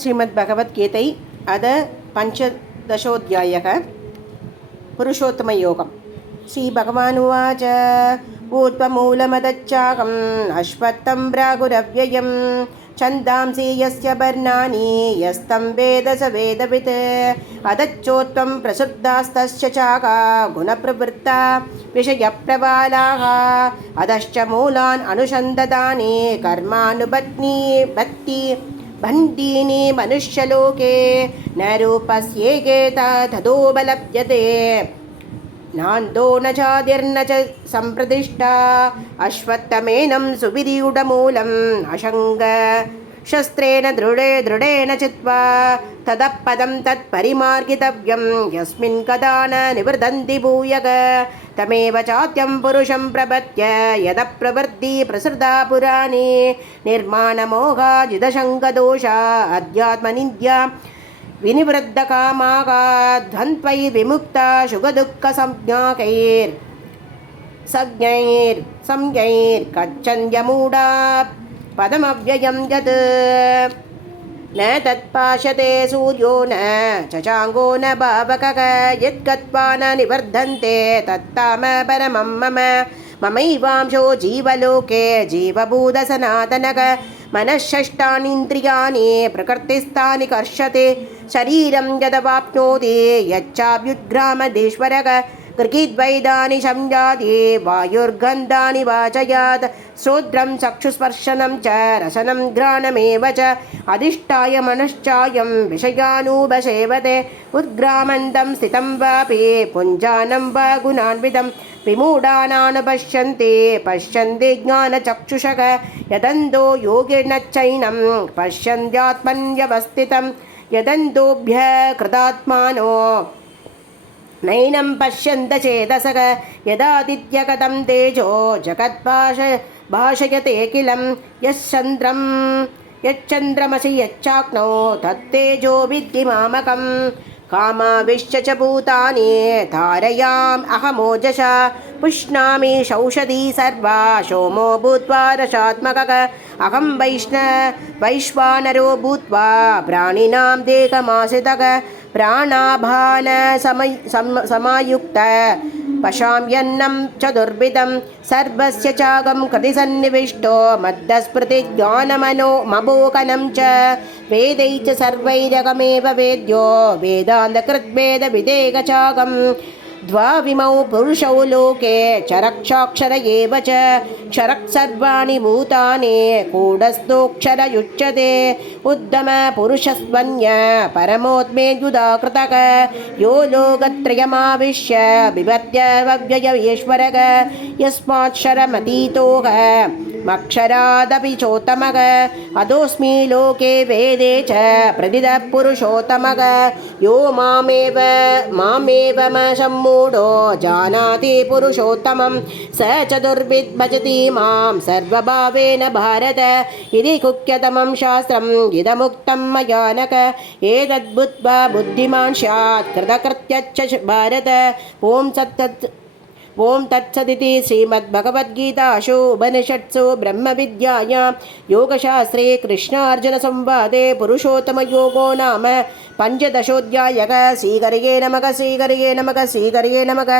श्रीमद्भगवद्गीतै अद पञ्चदशोऽध्यायः पुरुषोत्तमयोगः। श्रीभगवानुवाच ऊर्ध्वमूलमदच्चाकम् अश्वत्थं प्रागुरव्ययं छन्दांसि यस्य वर्णानि यस्तं वेद स वेदवित् अदच्चोत्वं प्रसुप्तास्तस्य चाका गुणप्रवृत्ता विषयप्रबालाः अधश्च मूलान् अनुसन्दतानि कर्मानुबध्नि भक्ति बन्धीनि मनुष्यलोके न रूपस्येके तथोपलभ्यते नान्तो न चादिर्न च सम्प्रतिष्ठा अश्वत्थमेनं सुविरूढमूलम् अशङ्ग शस्त्रेण दृढेन चित्वा ततः पदं तत्परिमार्गितव्यं यस्मिन् कदा न निवर्धन्ति भूयः तमेव चात्यं पुरुषं प्रपद्य यतः प्रवृत्ति प्रसृता पुराणे निर्माणमोहाजिदशङ्कदोषा अध्यात्मनिन्द्या विनिवृद्धकामाः द्वन्द्वैर्विमुक्ता संज्ञैर्गच्छन्त्यमूढा पदमव्ययं यत् न तत्पाशते सूर्यो न शशाङ्को न पावकः यद्गत्वा न निवर्धन्ते तत्ताम परमं मम ममैवांशो जीवलोके जीवभूतसनातनः मनःषष्ठानीन्द्रियाणि प्रकृतिस्थानि कर्षते शरीरं यदवाप्नोति यच्चाभ्युद्ग्रामधीश्वरः गृहीद्वैदानि संयाति वायुर्गन्धानि वाचयात् श्रोत्रं चक्षुस्पर्शनं च रसनं घ्राणमेव च अधिष्ठाय मनश्चायं विषयानुपसेवते उद्ग्रामन्तं स्थितं वापि पुञ्जानं वा गुणान्वितं विमूढानानुपश्यन्ति पश्यन्ति ज्ञानचक्षुषः यदन्तो योगिनश्चैनं पश्यन्त्यात्मन्यवस्थितं यदन्तोऽभ्यकृतात्मानो नैनं पश्यन्त चेतसः यदादित्यगतं तेजो जगद्भाषयते किलं यच्चन्द्रमसि यच्चाग्नौ तत्तेजो विद्धि मामकम् कामाविश्च च भूतानि धारयाम् अहमोजसा पुष्णामि शौषधी सर्वा सोमो भूत्वा रसात्मकः अहं वैश्वानरो भूत्वा प्राणिनां देहमाश्रितः प्राणाभान समायुक्त पशाम्यन्नं चतुर्विधं सर्वस्य चागं कृतिसन्निविष्टो मद्दस्मृतिज्ञानमनो मबोकनं च वेदै च सर्वैरगमेव वेद्यो वेदान्तकृद्वेदविदेकचागम् द्वाविमौ पुरुषौ लोके चरक्षाक्षर एव च क्षरः सर्वाणि भूतानि कूढस्थोऽक्षरयुच्यते उद्धम पुरुषस्वन्य परमोत्मेद्युदाकृतः यो लोकत्रयमाविश्य बिभर्त्यव्ययेश्वरः यस्माक्षरमतीतोः मक्षरादपि चोत्तमः अधोऽस्मि लोके वेदे च प्रथितः पुरुषोत्तमः यो मामेव सम्मूढो जानाति पुरुषोत्तमं स चतुर्विद् भजति मां सर्वभावेन भारत इति कुख्यतमं शास्त्रम् इदमुक्तं मया नघ एतद्बुद्ध्वा बुद्धिमान् स्यात् कृतकृत्यश्च भारत ओं तत्सदिति श्रीमद्भगवद्गीतासु उपनिषत्सु ब्रह्मविद्यायां योगशास्त्रे कृष्णार्जुनसंवादे पुरुषोत्तमयोगो नाम पञ्चदशोऽध्यायः। श्रीहरये नमः श्रीहरये नमः श्रीहरये नमः।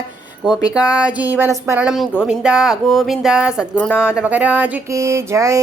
गोपिका जीवनस्मरणं गोविन्द गोविन्द। सद्गुरुनाथ महाराज की जय।